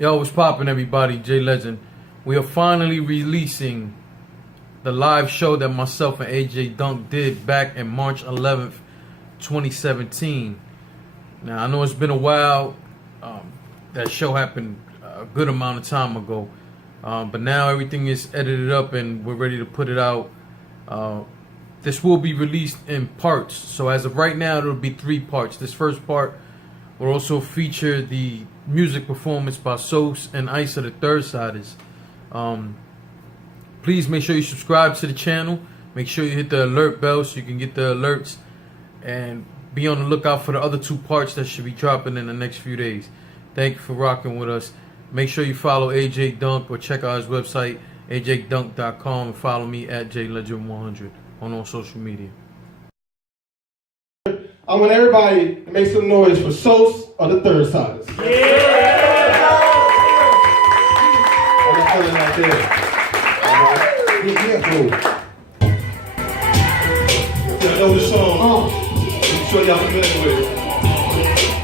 Yo, what's poppin', everybody? J Legend. We are finally releasing the live show that myself and AJ Dunk did back in March 11th, 2017. Now, I know it's been a while. That show happened a good amount of time ago. But now everything is edited up and we're ready to put it out. This will be released in parts. So as of right now, it'll be 3 parts. This first part will also feature the music performance by Sos and Ice of the Third Siders. Please make sure you subscribe to the channel. Make sure you hit the alert bell so you can get the alerts. And be on the lookout for the other 2 parts that should be dropping in the next few days. Thank you for rocking with us. Make sure you follow AJ Dunk or check out his website, ajdunk.com, and follow me at JLEGEND100 on all social media. I want everybody to make some noise for Sos of the Third Siders. Yeah! I'm just feeling out there. All right? Yeah, cool. I know the song. I'm sure y'all familiar with it.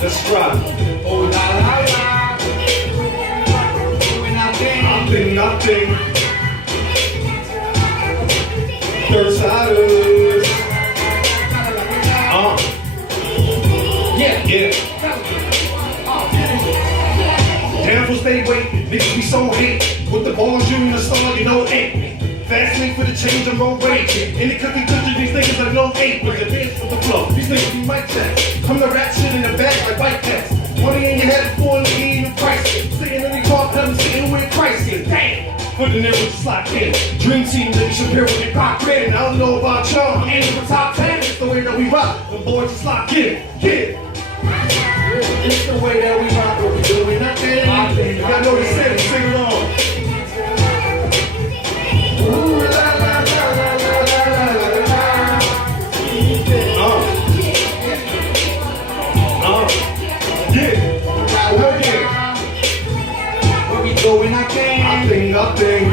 Let's ride. Oh, la la la. Nothing, nothing. Third Siders. Yeah. Damn, for stay wait, niggas be so hate. With the ball junior star, you know ain't. Fast lane for the change, I'm gon' wait. In the cookie country, these niggas are no 8. With the dance with the flow, these niggas be mic check. Come to rap shit in the back like white cats. Money in your head, 4 in the price. Sitting in the car, I'm sitting with Christ in. Damn! Put the niggas just locked in. Dream team, niggas should pair with the cock in. I don't know about y'all, I'm aiming for top 10. It's the way that we rock. The boys just lock in. Yeah. It's the way that we rock, what we doing nothing. Y'all know the city, sing along. Ooh, la la la la la la la la. Yeah. What we doing nothing. Nothing.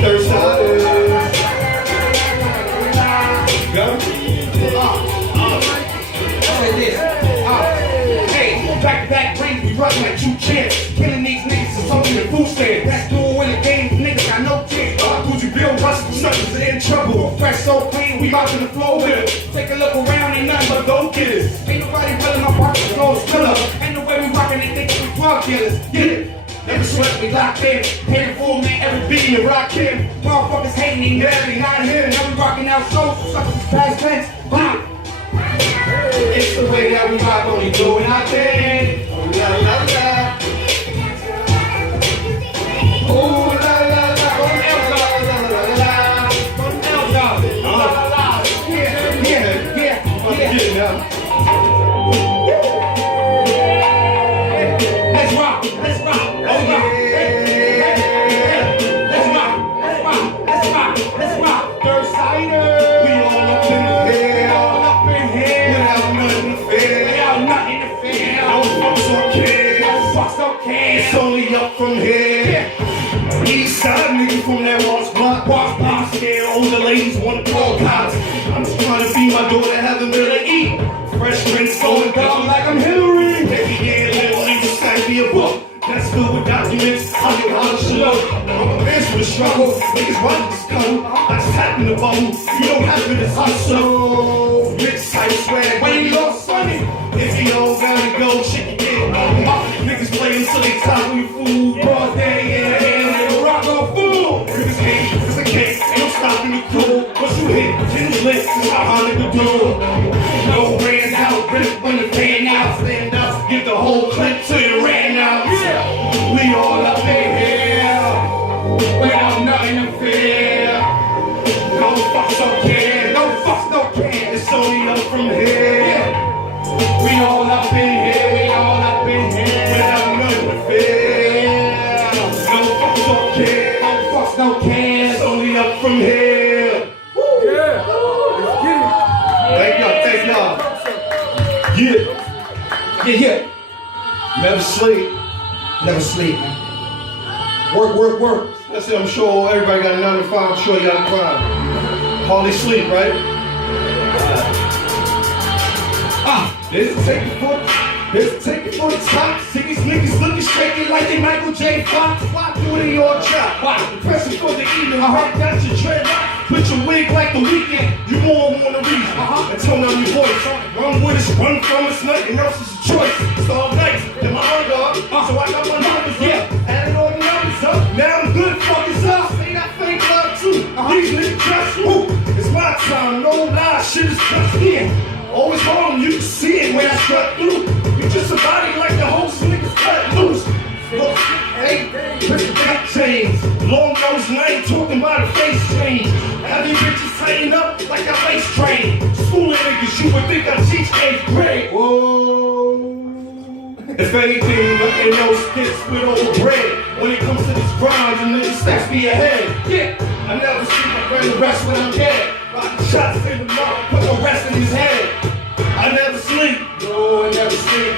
Third Siders. Go. Hey, back rings, we rockin' like 2 champs. Killing these niggas is something in food stand. That's doing in the game, niggas got no chance. Gucci Bill, Russell, suckers are in trouble. Fresh so clean, we out to the floor with it. Take a look around, ain't nothing but go getters. Ain't nobody willing my partner, no killer. Ain't no way we rockin' and thinkin' we drug killers. Get it? Never sweat, we locked in. Paying full man, every beat and rock in. Motherfuckers hating, ain't never not here. Now we rockin' out shows, suckers is past tense. Wow. It's the way that we rock, only doing our thing. Oh, la la la. Oh, la la la. Yeah. Let's rock. Oh yeah. Let's rock. Third Siders. We all up in here. Without nothing to fear. No fucks don't care. It's only up from here. East side niggas from that Ross block. Scared older ladies wanna call cops. I'm just trying to feed my daughter, haven't been to eat. Fresh drinks going down like I'm Hillary. Baby, yeah, little angel stack me a book. That's filled with documents. I'll get how to shut up. I'm a man for the struggle. Niggas run this gun. I just tap in the bubble. You don't have to this hustle. Mix type swag. When you lost sunny. If you don't gotta go, shit you get. Niggas play until they top when you fool. Broad day in the hand, nigga rock on fool. Niggas hate, it's a cake. Ain't no stopping the cool. Once you hit, it's lit. It's how I nigga do. No ran out, rip when the fan out. Stand up, get the whole clip till you ran out. We all up in here. Without nothing to fear. No fucks don't care. No fucks don't care. It's only up from here. We all up in here. Without nothing to fear. No fucks don't care. It's only up from here. Yeah. Let's get it. Thank y'all. Yeah. Never sleep, man. Work. That's it, I'm sure everybody got a 9 to 5, I'm sure y'all grind. Hardly sleep, right? This is taking foot. Let's take it for the top. See these niggas looking shaking like they Michael J. Fox. Why do it in your job? Why? The pressure for the evening. Right, that's your dreadlock. Put your wig like the weekend. You more want a reason. And tone down your voice. Run with us, run from us. Nothing else is a choice. It's all nice. Then my underdog. So I got my numbers up. Added all the numbers up. Now I'm good. Fuckers up. Say that fake love too. These niggas just who? It's my time. No lie. Shit is just in. Always home, you can see it when I strut through. You just a body like the host niggas cut loose. Look, hey, put the back chains. Long nose and I ain't talking about a face change. Have you bitches tighten up like a lace train. Schooling niggas, you would think I teach 8th grade. Whoa. If anything, nothing else gets with old bread. When it comes to this grind, the niggas stats be ahead. Yeah, I never see my friend rest when I'm dead. Rockin' shots in the mouth, put the rest in his head. I never sleep, no, I never sleep.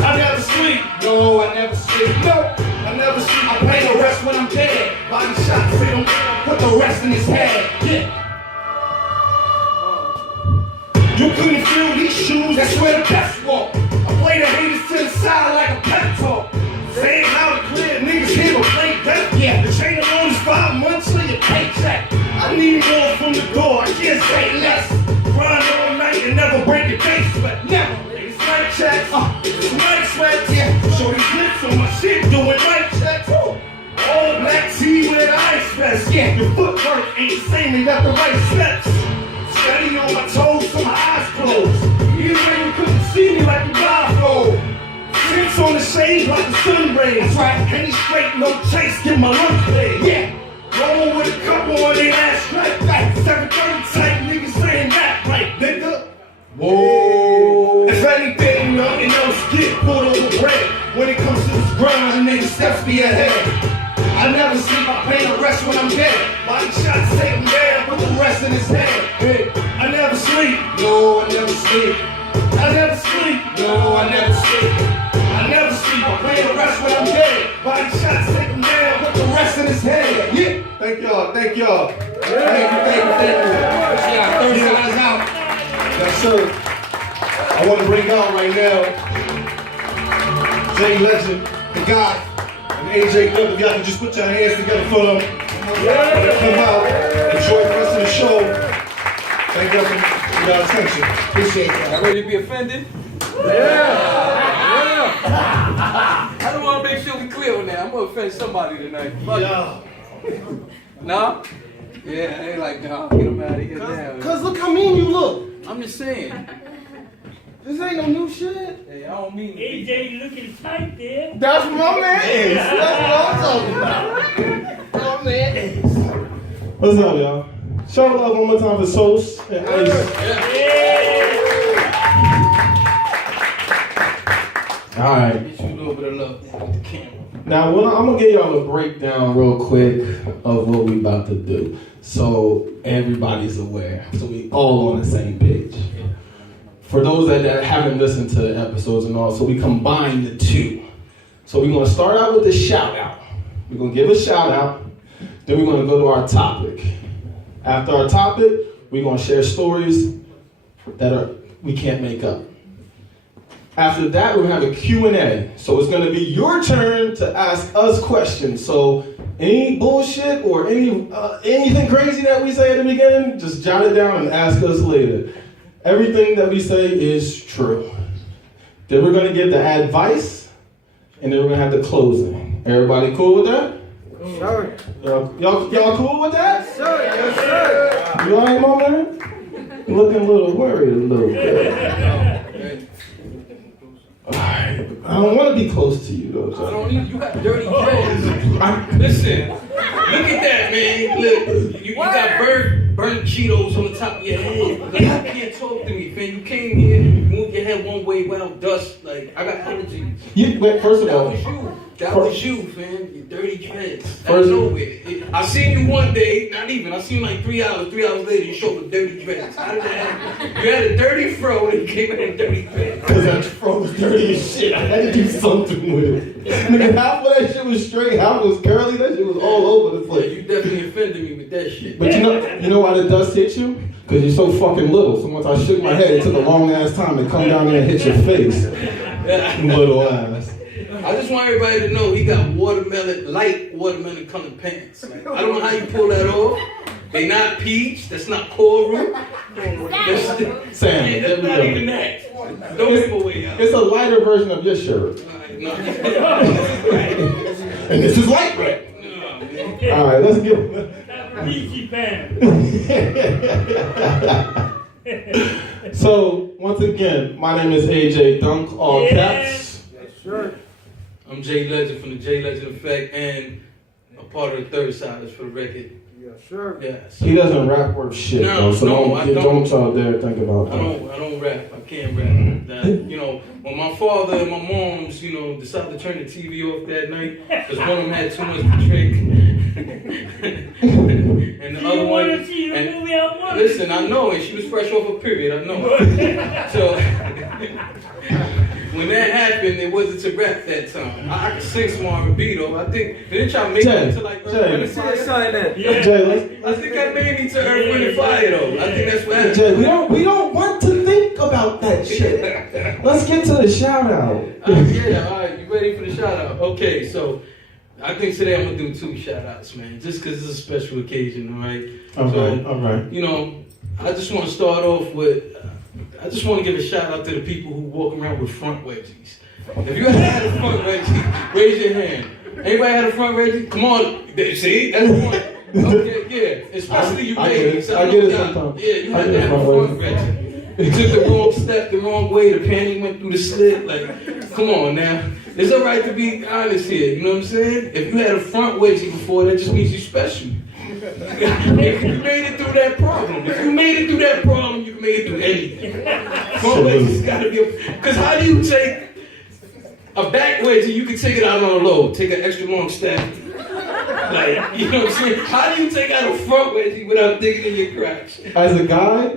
I never sleep, no, I never sleep. No, I never sleep. I pay the rest when I'm dead. Body shots in him, put the rest in his head. Yeah. You couldn't feel these shoes, that's where the best walk. I play the haters to the side like a pep talk. Say it loud and clear, niggas here to play death. Yeah, the chain alone is 5 months for your paycheck. I need more from the door, I can't say less. Grind all night and never break the case, but never. It's night checks, it's night sweats, yeah. Show these lips on my shit, doing night checks. All black tee with an ice vest, yeah. Your footwork ain't the same, you got the right steps. Steady on my toes till my eyes closed. Even when you couldn't see me like you blindfold. Tints on the shade like the sun rays. That's right, Henny straight, no chase, get my lunch paid. Yeah. Roll with a couple on their ass straight. Like 730 type niggas saying that, right, nigga? Whoa. If anything, nothing else get put on the bread. When it comes to this grind, niggas steps be ahead. I never sleep, I pay the rest when I'm dead. Body shots take him down, put the rest in his head. Hey, I never sleep, no, I never sleep. I never sleep, no, I never sleep. I never sleep, I pay the rest when I'm dead. Body shots take him down, put the rest in his head. Yeah. Thank y'all, thank y'all. Thank you. Yeah, third size out. Yes, sir. I want to bring out right now JLEGEND, the God, and AJ Dunk. If y'all can just put your hands together for them. Come out, enjoy the rest of the show. Thank y'all for your attention. Appreciate that. Y'all ready to be offended? Yeah. I don't want to make sure we clear on that. I'm going to offend somebody tonight. Yeah. No? Yeah, I ain't like, no, get them out of here now. Cause look how mean you look. I'm just saying. This ain't no new shit. Hey, I don't mean AJ looking tight there. That's what my man is. That's what I'm talking about. My man is. What's up, y'all? Show love one more time for Sauce and Ice. All right. Get you a little bit of love there with the camera. Now, I'm gonna give y'all a breakdown real quick of what we about to do, so everybody's aware, so we all on the same page. For those that haven't listened to the episodes and all, so we combined the two. So we're gonna start out with a shout out. We're gonna give a shout out, then we're gonna go to our topic. After our topic, we're gonna share stories that we can't make up. After that, we're gonna have a Q&A. So it's gonna be your turn to ask us questions. So any bullshit or anything crazy that we say at the beginning, just jot it down and ask us later. Everything that we say is true. Then we're gonna get the advice, and then we're gonna have the closing. Everybody cool with that? Sure. Y'all cool with that? Sure, yes, sir. You all right, my man? Looking a little worried a little bit. Alright. I don't want to be close to you though. I don't need, you got dirty dreads. Listen, look at that, man. Look, you got burnt Cheetos on the top of your head. Like, you can't talk to me, man. You came here, you moved your head one way, well, dust. Like, I got allergies. First of all, that was you. That was you, man. You dirty dreads. Out of nowhere. I seen you one day, not even. I seen you like 3 hours. 3 hours later, you showed the dirty dreads. How did that happen? You had a dirty fro and you came in dirty dreads. because that fro was dirty as shit. I had to do something with it. Nigga, half of that shit was straight, half was curly. That shit was all over the Yeah, place. you definitely offended me with that shit. But you know why the dust hit you? Because you're so fucking little. So once I shook my head, it took a long ass time to come down there and hit your face. Little ass. I just want everybody to know he got light watermelon colored pants. Like, I don't know how you pull that off. They not peach. That's not coral. Sam, That's not even that. Don't give away out. it's a lighter version of your shirt. No. And this is light red. All right, let's get. Peachy fan. So, once again, my name is AJ Dunk, all caps. Yes, sir. I'm J Legend from the J Legend Effect and a part of the third side for the record. Yes, sir. Yeah. He doesn't rap worth shit, No, though, so no, I don't. don't y'all dare think about I that. don't rap. I can't rap. That, when my father and my moms, decided to turn the TV off that night because one of them had too much to drink, and the Do other you one. want to see the movie I want? Listen, I know, and she was fresh off a period. I know. So when that happened, it wasn't to rap that time. I could sing some R&B though. I think they didn't try to make me into like Earth, Wind, and Fire. Yeah. Jay, I think I made me to Earth, Wind, and Fire though. I think that's what happened. Jay, we don't want to think about that shit. Let's get to the shout out. Yeah, all right, you ready for the shout out? Okay, so I think today I'm gonna do 2 shout outs, man, just because it's a special occasion, all right? All right. I just want to start off with, I just want to give a shout out to the people who walk around with front wedgies. If you ever had a front wedgie, raise your hand. Anybody had a front wedgie? Come on, see, that's one. Okay, yeah, especially you ladies. I get it sometimes. Yeah, you had to have a front wedgie. You took the wrong step, the wrong way, the panty went through the slit. Like, come on now. It's all right to be honest here, you know what I'm saying? If you had a front wedgie before, that just means you're special. If you made it through that problem, you can make it through anything. Front wedgie's gotta be because how do you take a back wedgie, you can take it out on a low, take an extra long step. Like, you know what I'm saying? How do you take out a front wedgie without digging in your crotch? As a guy,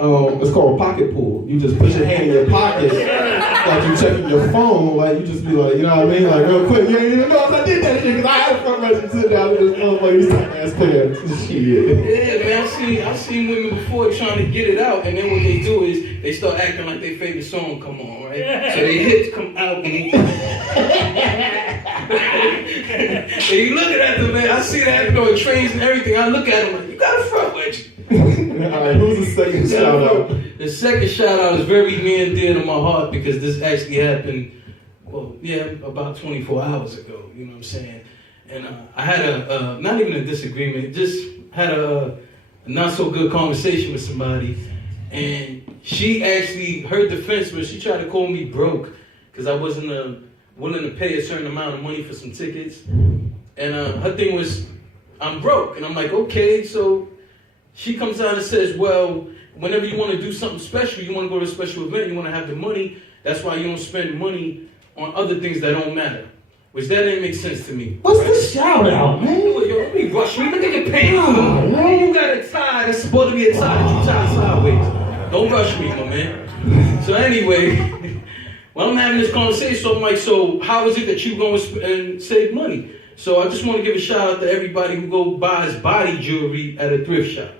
it's called a pocket pull. You just put your hand in your pocket, like you checking your phone, like you just be like, you know what I mean? Like real quick, you ain't even know if I did that shit, because I had a front wedgie sit down in this motherfucker's tight ass pants. Shit. Yeah, man, I've seen women before trying to get it out, and then what they do is they start acting like their favorite song come on, right? So their hits come out, and you looking at them, man. I see that happening on trains and everything. I look at them like, you got a front wedgie. Alright, who's the second shout out? The second shout out is very near and dear to my heart because this actually happened, about 24 hours ago, you know what I'm saying? And I had not even a disagreement, just had a not so good conversation with somebody. And she actually, her defense was she tried to call me broke because I wasn't willing to pay a certain amount of money for some tickets. And her thing was, I'm broke. And I'm like, okay, so she comes out and says, well, whenever you want to do something special, you want to go to a special event, you want to have the money, that's why you don't spend money on other things that don't matter. Which that didn't make sense to me. What's the shout out, man? Yo, let me rush me. Look at your pants. You got a tie that's supposed to be a tie that you tie sideways. Don't rush me, my man. So anyway, well, I'm having this conversation, so I'm like, so how is it that you go and save money? So I just want to give a shout out to everybody who go buys body jewelry at a thrift shop.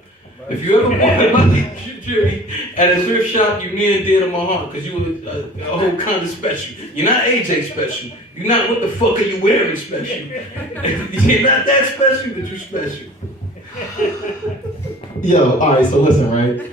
If you ever bought body jewelry at a thrift shop, you're near and dear to my heart because you were a whole kind of special. You're not AJ special. You're not what the fuck are you wearing special. You're not that special, but you're special. Yo, alright, so listen, right?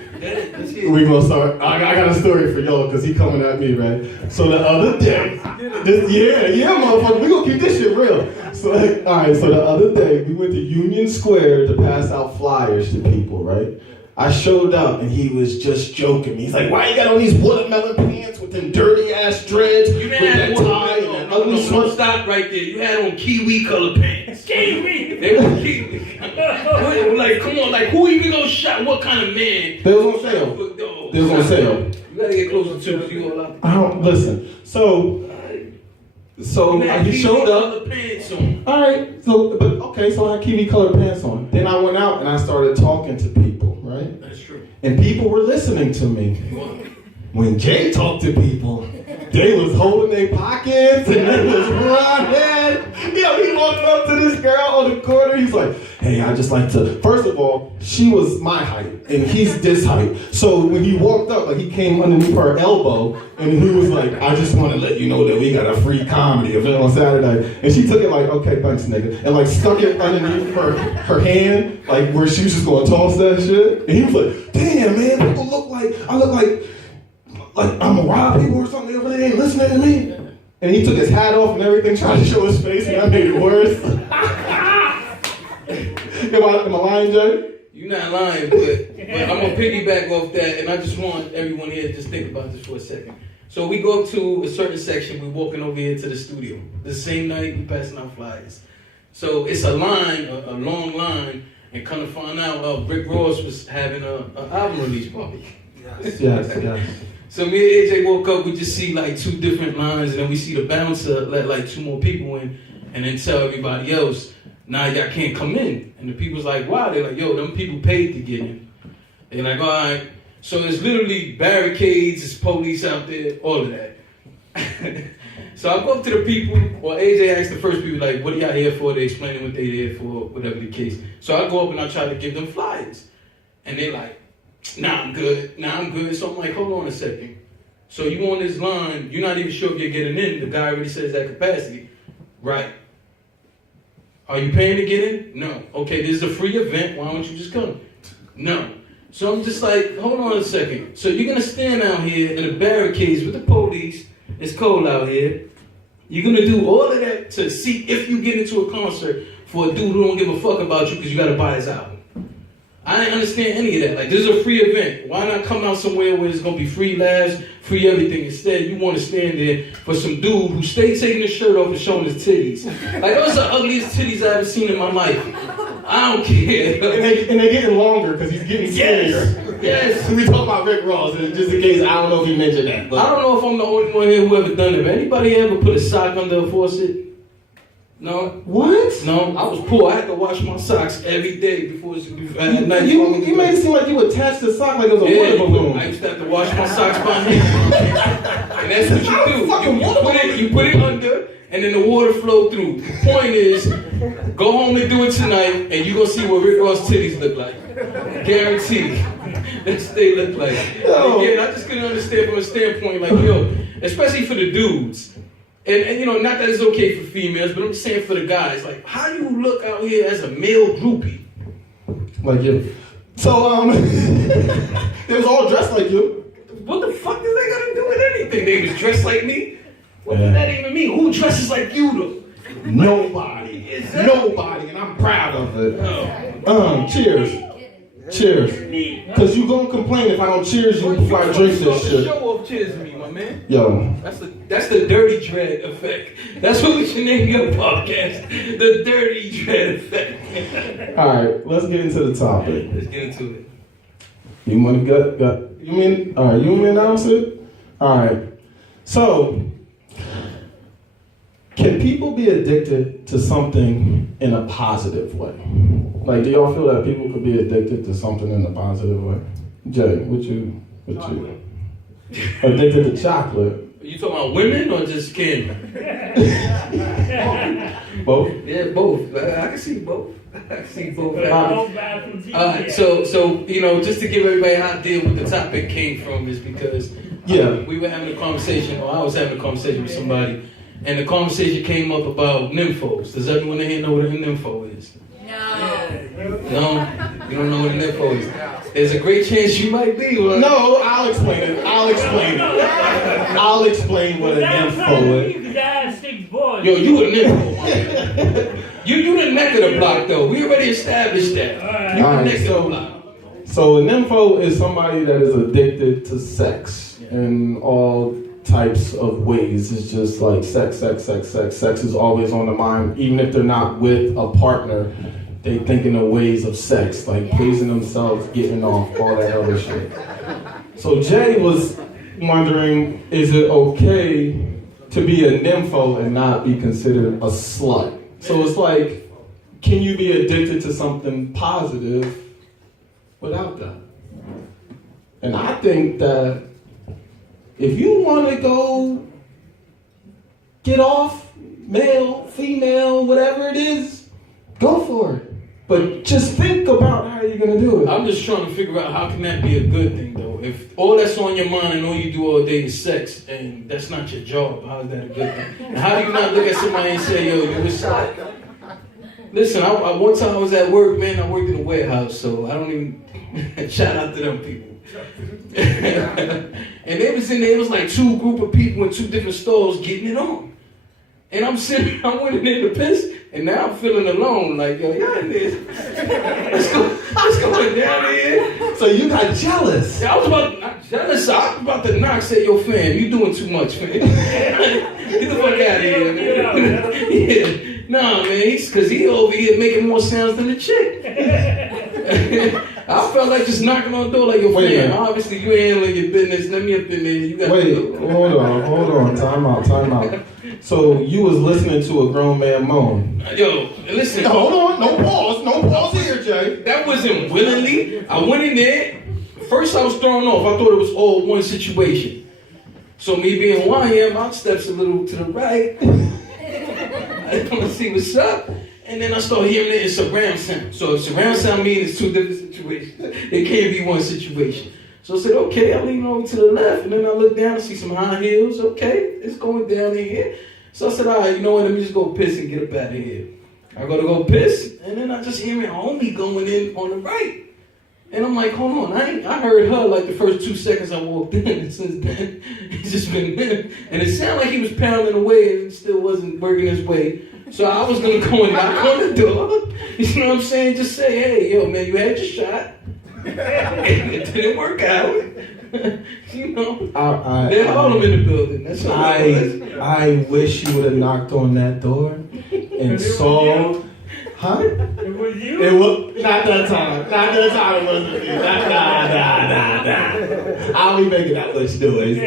We gonna start. I got a story for y'all because he coming at me, right? So the other day, motherfucker, we gonna keep this shit real. So, alright, so the other day we went to Union Square to pass out flyers to people, right? I showed up and he was just joking. He's like, "Why you got on these watermelon pants with them dirty ass dreads, You with that tie and that ugly sweat?" Stop right there. You had on kiwi color pants. Kiwi! They were kiwi. Like, come on, like who even gonna shop? What kind of man? They was on sale. They was on sale. You gotta get closer to it. You all out. I don't listen. So he showed up. Pants on. All right. So I had kiwi colored pants on. Then I went out and I started talking to people, right? That's true. And people were listening to me. When Jay talked to people, they was holding their pockets and they was running. Yo, he walked up to this girl on the corner. He's like, hey, I just like to, first of all, she was my height, and he's this height. So when he walked up, like he came underneath her elbow, and he was like, I just want to let you know that we got a free comedy event on Saturday. And she took it like, okay, thanks, nigga. And like stuck it underneath her hand, like where she was just going to toss that shit. And he was like, damn, man, people look like, I look like I'm gonna rob people or something over there, ain't listening to me. And he took his hat off and everything, trying to show his face, and that made it worse. Am I lying, Jay? You're not lying, but I'm gonna piggyback off that, and I just want everyone here to just think about this for a second. So we go up to a certain section, we're walking over here to the studio. The same night, we're passing out flyers. So it's a line, a long line, and come to find out, Rick Ross was having an album release party. Yes. So me and AJ woke up, we just see like 2 different lines, and then we see the bouncer let like 2 more people in, and then tell everybody else, nah, y'all can't come in. And the people's like, wow, they're like, yo, them people paid to get in. They're like, all right. So it's literally barricades, it's police out there, all of that. So I go up to the people, or AJ asked the first people, like, what are y'all here for? They explaining what they're here for, whatever the case. So I go up and I try to give them flyers. And they're like, nah, I'm good. So I'm like, hold on a second. So you on this line, you're not even sure if you're getting in. The guy already says that capacity. Right. Are you paying to get in? No. Okay, this is a free event. Why don't you just come? No. So I'm just like, hold on a second. So you're going to stand out here in the barricades with the police. It's cold out here. You're going to do all of that to see if you get into a concert for a dude who don't give a fuck about you because you got to buy his album. I didn't understand any of that. Like, this is a free event. Why not come out somewhere where it's going to be free laughs, free everything? Instead, you want to stand there for some dude who stayed taking his shirt off and showing his titties. Like, those are the ugliest titties I've ever seen in my life. I don't care. And they're getting longer because he's getting skinnier. Yes. We talk about Rick Ross, and just in case, I don't know if he mentioned that. But I don't know if I'm the only one here who ever done it. But anybody ever put a sock under a faucet? No. What? No, I was poor. I had to wash my socks every day before at night. You made it seem like you attached the sock like it was a water balloon. I used to have to wash my socks by hand. And that's what you do. You put it under, and then the water flow through. The point is, go home and do it tonight, and you're going to see what Rick Ross titties look like. Guaranteed. That's what they look like. And again, I just couldn't understand from a standpoint like, yo, especially for the dudes. And you know, not that it's okay for females, but I'm just saying for the guys, like, how do you look out here as a male groupie? Like you. So, they was all dressed like you. What the fuck does that got to do with anything? They was dressed like me? What does that even mean? Who dresses like you, though? Nobody. Nobody, and I'm proud of it. Cheers. Cheers. Because you gonna complain if I don't cheers you before I drink this shit. Show off cheers me, my man. Yo. That's the dirty dread effect. That's what we should name your podcast. The dirty dread effect. Alright, let's get into the topic. Let's get into it. You wanna you want me to announce it? Alright. So, can people be addicted to something in a positive way? Like, do y'all feel that people could be addicted to something in a positive way? Jay, what you? Addicted to chocolate. Are you talking about women or just candy? Both? Yeah, both. I can see both. I can see both. Alright, so you know, just to give everybody an idea what the topic came from is because we were having a conversation, or I was having a conversation with somebody, and the conversation came up about nymphos. Does everyone in here know what a nympho is? No, you don't know what a nympho is. There's a great chance you might be one. No, I'll explain it. I'll explain what a nympho is. Yo, you a nympho. You the neck of the block though. We already established that. You the neck of the block. So a nympho is somebody that is addicted to sex in all types of ways. It's just like sex. Sex is always on the mind, even if they're not with a partner. They thinking of ways of sex, like pleasing themselves, getting off, all that other shit. So Jay was wondering, is it okay to be a nympho and not be considered a slut? So it's like, can you be addicted to something positive without that? And I think that if you want to go get off, male, female, whatever it is, go for it. But just think about how you're gonna do it. I'm just trying to figure out how can that be a good thing though? If all that's on your mind and all you do all day is sex and that's not your job, how is that a good thing? And how do you not look at somebody and say, yo, you was side? Listen, one time I was at work, man, I worked in a warehouse, so I don't even shout out to them people. And they was in there, it was like two group of people in two different stalls getting it on. And I'm sitting, I went in there to piss, and now I'm feeling alone, like, yo, y'all in there. Let's go down there. So you got jealous. I was not jealous, I was about to knock, say, yo, fam, you doing too much, fam. Get the fuck out of here, man. Yeah. Nah, man, cause he over here making more sounds than the chick. I felt like just knocking on the door like, yo, fam, obviously you ain't handling your business, let me up in there, you got hold on, time out. So you was listening to a grown man moan. Yo, listen. No, hold on, no pause here, Jay. That wasn't willingly. I went in there. First I was thrown off. I thought it was all one situation. So me being YM, I steps a little to the right. I want to see what's up. And then I start hearing it in surround sound. So if surround sound means it's two different situations. It can't be one situation. So I said, okay, I lean over to the left. And then I look down and see some high heels. Okay, it's going down in here. So I said, all right, you know what, let me just go piss and get up out of here. I go piss, and then I just hear my homie going in on the right. And I'm like, hold on, I heard her like the first 2 seconds I walked in, and since then, it's just been, and it sounded like he was pounding away and it still wasn't working his way. So I was gonna go and knock on the door, you know what I'm saying? Just say, hey, yo, man, you had your shot, and it didn't work out. You know, they hold him in the building. That's all I wish you would have knocked on that door and saw. Huh? It was you? It was not that time. Not that time. It wasn't me. Nah. I'll be making that much noise.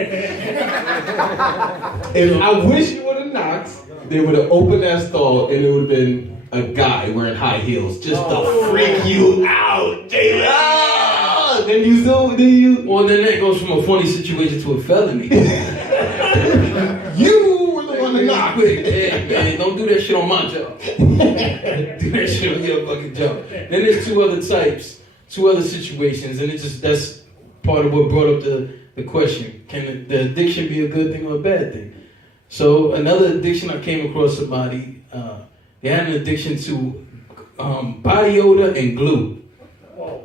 If I wish you would have knocked, they would have opened that stall and it would have been a guy wearing high heels just to freak you out, Jay. Then you. Well, then that goes from a funny situation to a felony. You were the one to knock. Hey, man, don't do that shit on my job. Do that shit on your fucking job. Then there's two other situations, and that's part of what brought up the question. Can the addiction be a good thing or a bad thing? So another addiction, I came across somebody, they had an addiction to body odor and glue.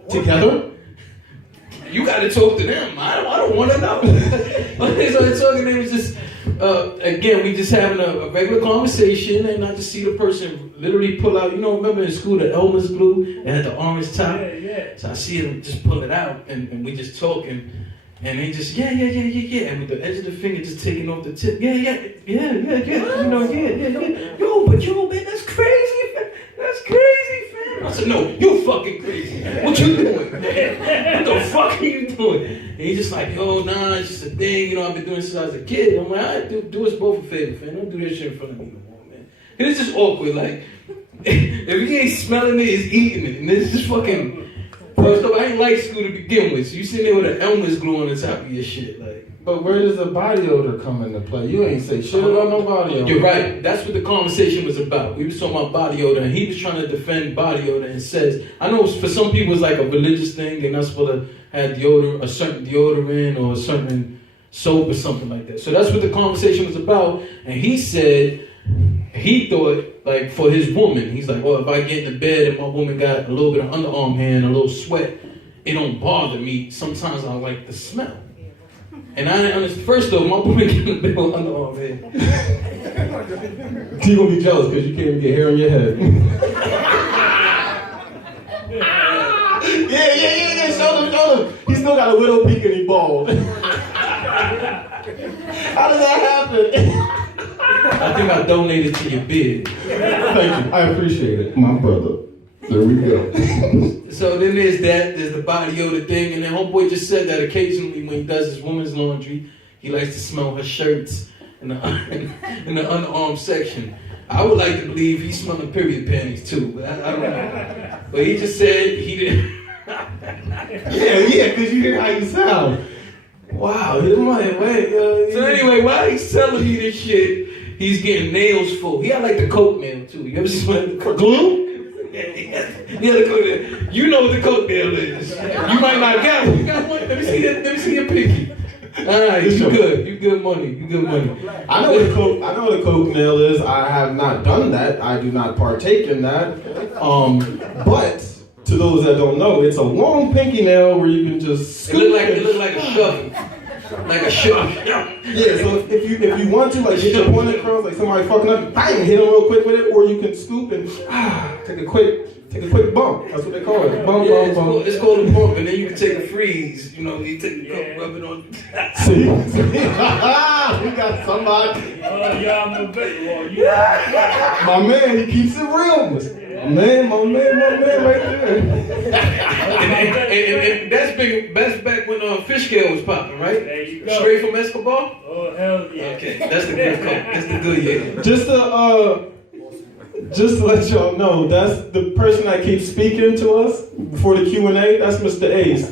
Together? You got to talk to them. I don't want to know. So they're talking. It was just again, we just having a regular conversation, and I just see the person literally pull out. You know, remember in school the Elmer's glue? They had the orange top. Yeah. So I see them just pull it out, and we just talking, and they just yeah, and with the edge of the finger just taking off the tip. Yeah. You know, yeah. Yo, man, that's crazy. That's crazy, fam. I said, no, you fucking crazy. What you doing? What the fuck are you doing? And he's just like, yo, nah, it's just a thing. You know, I've been doing this since I was a kid. I'm like, all right, do us both a favor, fam. Don't do that shit in front of me no more, man. And it's just awkward. Like, if he ain't smelling it, he's eating it. And it's just fucking... First off, I ain't like school to begin with. So you sitting there with an Elmer's glue on the top of your shit, like... But where does the body odor come into play? You ain't say shit about no body odor. You're right. That's what the conversation was about. We was talking about body odor, and he was trying to defend body odor and says, I know for some people it's like a religious thing. They're not supposed to have deodorant, a certain deodorant or a certain soap or something like that. So that's what the conversation was about. And he said he thought, like, for his woman, he's like, well, if I get in the bed and my woman got a little bit of underarm hair and a little sweat, it don't bother me. Sometimes I like the smell. And I didn't understand. First though, my woman getting in the bed with underarm hair. You gonna be jealous because you can't even get hair on your head. Yeah. Show them. He still got a widow peak and he bald. How does that happen? I think I donated to your beard. Thank you. I appreciate it, my brother. There we go. So then there's the body odor thing, and then homeboy just said that occasionally when he does his woman's laundry, he likes to smell her shirts in the underarm section. I would like to believe he's smelling period panties too, but I don't know. But he just said he didn't. Yeah, because you hear how you sound. Wow, So anyway, while he's telling me this shit, he's getting nails full. He had like the coke nail too. You ever smell the coke? Glue? He Yeah, the coke. You know what the coke deal is. You might not get it. You got one. Let me see that. Let me see your pinky. All right, you good. You good money. You good money. I know what a coke nail is. I have not done that. I do not partake in that. But to those that don't know, it's a long pinky nail where you can just It look like a shovel. Like a shovel. Yeah, so if you want to like get your point across, like somebody fucking up, bang, hit them real quick with it, or you can scoop and take a quick bump. That's what they call it. Bump, Yeah, bump. it's called a bump, and then you can take a freeze. You know, you take the coke, rub it on. See? We got somebody. Yeah, I'm a big boy. My man, he keeps it real. My man right there. And that's back when fish scale was popping, right? There you go. Straight from Escobar? Oh, hell yeah. Okay, that's the good coke. That's the good, yeah. Just to let y'all know, that's the person that keeps speaking to us before the Q&A. That's Mr. Ace.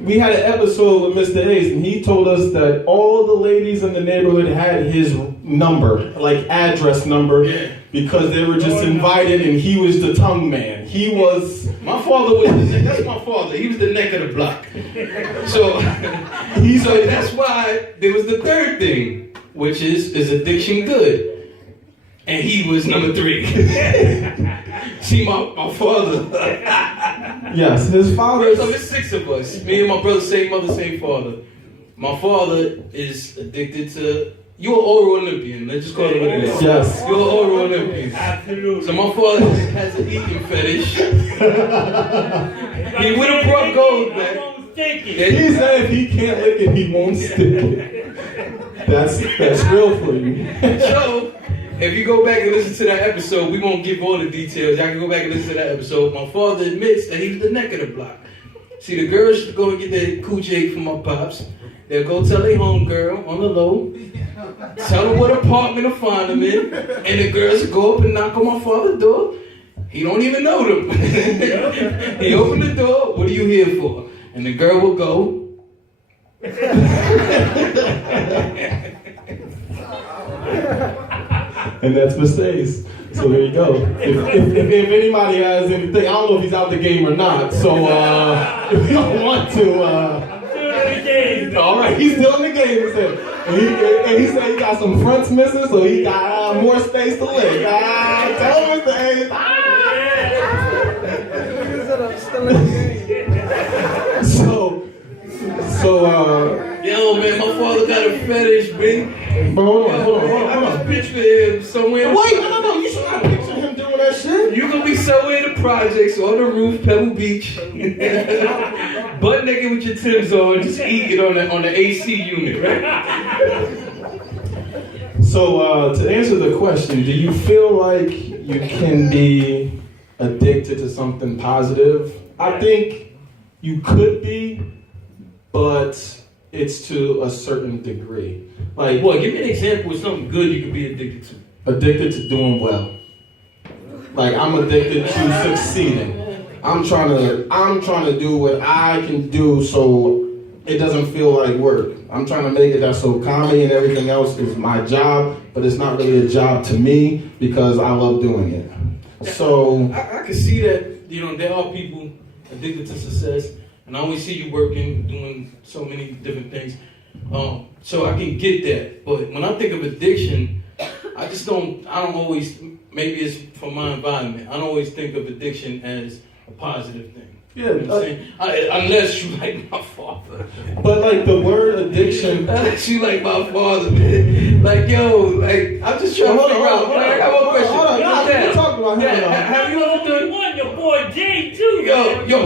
We had an episode with Mr. Ace, and he told us that all the ladies in the neighborhood had his number, like address number, because they were just invited, and he was the tongue man. He was. My father was. That's my father. He was the neck of the block. So that's why there was the third thing, which is addiction good? And he was number 3. See, my father. Yes, his father. So there's 6 of us. Me and my brother, same mother, same father. My father is addicted to. You're an oral Olympian. Let's just call it what it is. Yes. You're an oral Olympian. Absolutely. So my father has an eating fetish. He would have brought gold back. He said if he can't lick it, he won't stick it. That's real for you. So, if you go back and listen to that episode, we won't give all the details. Y'all can go back and listen to that episode. My father admits that he was the neck of the block. See, the girls go and get their coochie ache from my pops. They'll go tell their homegirl on the low. Tell them what apartment to find them in. And the girls go up and knock on my father's door. He don't even know them. He opened the door. What are you here for? And the girl will go. And that's mistakes. So there you go. If anybody has anything, I don't know if he's out the game or not. So if you don't want to, all right, he's still in the game. And he said he got some fronts missing, so he got more space to lick. Tell him, Mr. Ace. Yo, man, my father got a fetish, man. Bro, hold on. I just picture him somewhere. Wait, no, you should not picture him doing that shit. You gonna be somewhere in the projects, on the roof, Pebble Beach, butt naked with your Timbs on, just eating on the AC unit, right? So, to answer the question, do you feel like you can be addicted to something positive? I think you could be, but it's to a certain degree. Like, Boy, give me an example of something good you could be addicted to. addicted to doing well. Like, I'm addicted to succeeding. I'm trying to do what I can do so it doesn't feel like work. I'm trying to make it that so comedy and everything else is my job, but it's not really a job to me because I love doing it. So I can see that, there are people addicted to success, and I always see you working, doing so many different things. So I can get that. But when I think of addiction, I don't always, maybe it's from my environment, I don't always think of addiction as a positive thing. yeah, You know what I'm saying? Unless you like my father. but like the word addiction. Unless you like my father, man. Like, yo, I'm just trying to figure out. I got one question. Hold on, we'll talk about him now. Have you ever done? Your boy Jay too. Yo. You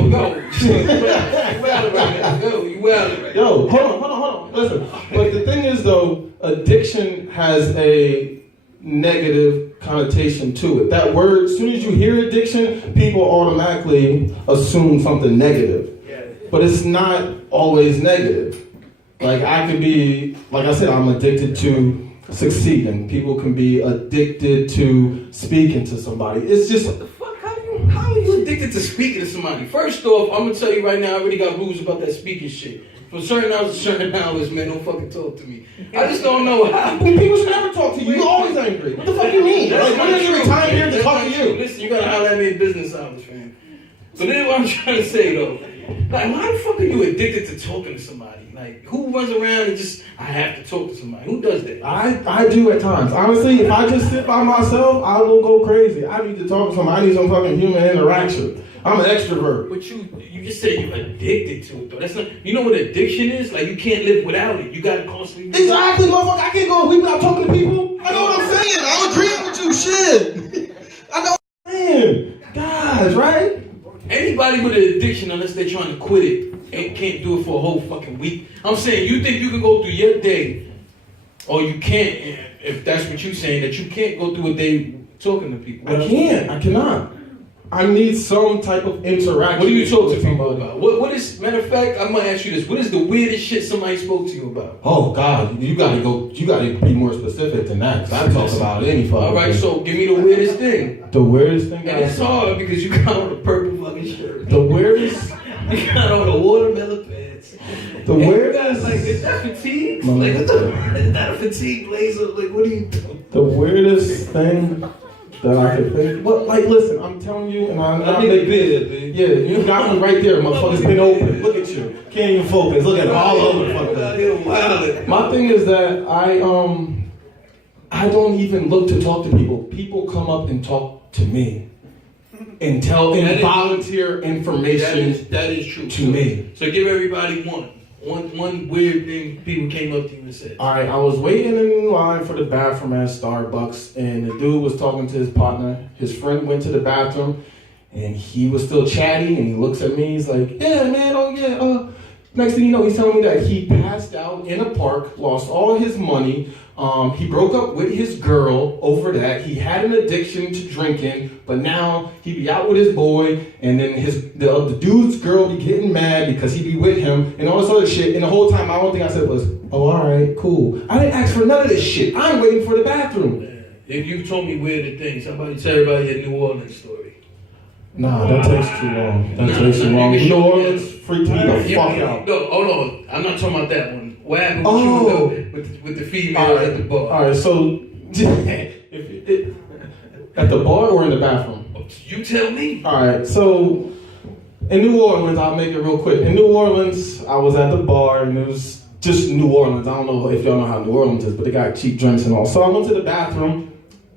wildin' right. Yo, hold on. Listen, but the thing is though, addiction has a negative connotation to it. That word, as soon as you hear addiction, people automatically assume something negative. But it's not always negative. Like I could be, like I said, I'm addicted to succeeding. People can be addicted to speaking to somebody. It's just, What the fuck? How are you addicted to speaking to somebody? First off, I'm gonna tell you right now, I already got rules about that speaking shit. From certain hours to certain hours, man, don't fucking talk to me. I just don't know how. people should never talk to you. You're always angry. What the fuck you mean? Like, when are you retired here to talk to you? Listen, you gotta holler at me in business hours, man. So then what I'm trying to say though, like why the fuck are you addicted to talking to somebody? Like who runs around and just I have to talk to somebody? Who does that? I do at times. Honestly, if I just sit by myself, I will go crazy. I need to talk to somebody. I need some fucking human interaction. I'm an extrovert. But you just said you're addicted to it though. That's not. You know what addiction is? Like you can't live without it. You gotta constantly. Exactly, motherfucker. I can't go a week without talking to people. I know what I'm saying. I'm agreeing with you. Shit. I know what I'm saying. Guys, right? Anybody with an addiction, unless they're trying to quit it, can't do it for a whole fucking week. I'm saying you think you can go through your day, or you can't. If that's what you're saying, that you can't go through a day talking to people. I can't. I cannot. I need some type of interaction. What do you talk to people about? What is, matter of fact, I'm gonna ask you this. What is the weirdest shit somebody spoke to you about? Oh God, you gotta be more specific than that. 'Cause I talk about any fucking. All right, so give me the weirdest thing. The weirdest thing. And it's hard because you got on the purple fucking shirt. The weirdest. You got on the watermelon pants. The and weirdest. like, is that fatigue? Like, what the, is that a fatigue blazer? Like, what are you doing? The weirdest thing that I could think. Well, like, listen, I'm telling you, and I'm not think big, dude. Yeah, you got me right there, motherfucker's been open. Look at you. Can't even focus. Look at it all over the fucking. My thing is that I don't even look to talk to people. People come up and talk to me and volunteer information. That is true to me. So give everybody one weird thing people came up to you and said. All right, I was waiting in line for the bathroom at Starbucks, and the dude was talking to his partner. His friend went to the bathroom, and he was still chatty, and he looks at me. He's like, "Yeah, man, oh yeah." Next thing you know, he's telling me that he passed out in a park, lost all his money. He broke up with his girl over that. He had an addiction to drinking, but now he be out with his boy, and then the dude's girl be getting mad because he be with him, and all this other shit. And the whole time, the only thing I said was, "Oh, all right, cool." I didn't ask for none of this shit. I'm waiting for the bathroom. If you told me weirder things, how about you tell everybody your New Orleans story? Nah, that takes too long. That takes too long. New Orleans freaked me the fuck out. No, hold on. I'm not talking about that one. What happened with the female at the bar? All right, so at the bar or in the bathroom? You tell me. All right, so in New Orleans, I'll make it real quick. In New Orleans, I was at the bar, and it was just New Orleans. I don't know if y'all know how New Orleans is, but they got cheap drinks and all. So I went to the bathroom,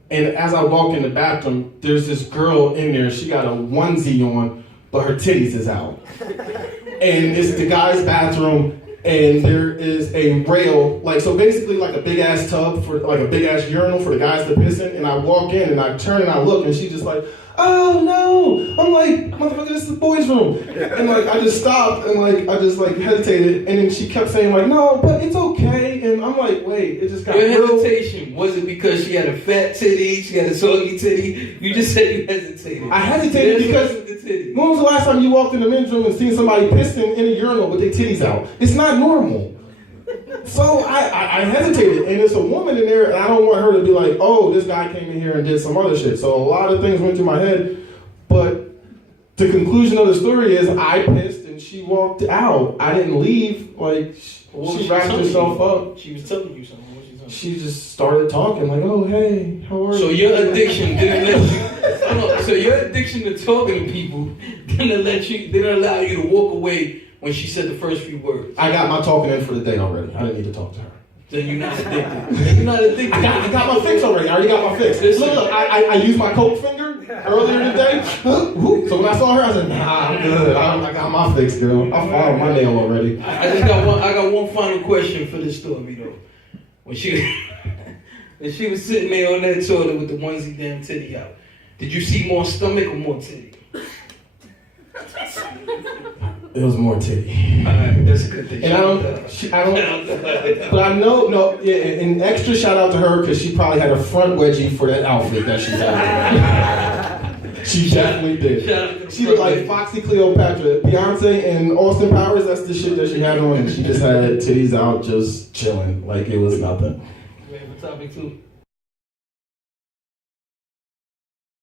and as I walk in the bathroom, there's this girl in there. She got a onesie on, but her titties is out. And it's the guy's bathroom, and there is a rail, like, so basically like a big ass tub for like a big ass urinal for the guys to piss in. And I walk in and I turn and I look, and she's just like, "Oh no!" I'm like, "Motherfucker, this is the boys' room." And like I just stopped and like I just like hesitated, and then she kept saying like, "No, but it's okay." And I'm like, "Wait, it just got Your real." hesitation, was it because she had a fat titty, she had a soggy titty? You just said you hesitated. I hesitated because when was the last time you walked in the men's room and seen somebody pissing in a urinal with their titties out? It's not normal. So I hesitated, and it's a woman in there, and I don't want her to be like, "Oh, this guy came in here and did some other shit." So a lot of things went through my head, but the conclusion of the story is I pissed and she walked out. I didn't leave. Like she wrapped herself up. She was telling you something. What was she telling you? She just started talking like, "Oh hey, how are you?" So your addiction didn't let you. So your addiction to talking to people didn't allow you to walk away when she said the first few words. I got my talking in for the day already. I didn't need to talk to her. Then you're not addicted. You're not addicted. I got my fix already. I already got my fix. Look, I used my coke finger earlier today. So when I saw her, I said, "Nah, I'm good. I got my fix, girl. I found my nail already." I got one final question for this story though. When she was sitting there on that toilet with the onesie damn titty out, did you see more stomach or more titty? It was more titty. Alright, that's a good thing. And I don't, but I know, and extra shout out to her because she probably had a front wedgie for that outfit that she had. She definitely did. She looked like Foxy Cleopatra. Beyonce and Austin Powers, that's the shit that she had on, and she just had titties out just chilling like it was nothing. We have a topic too.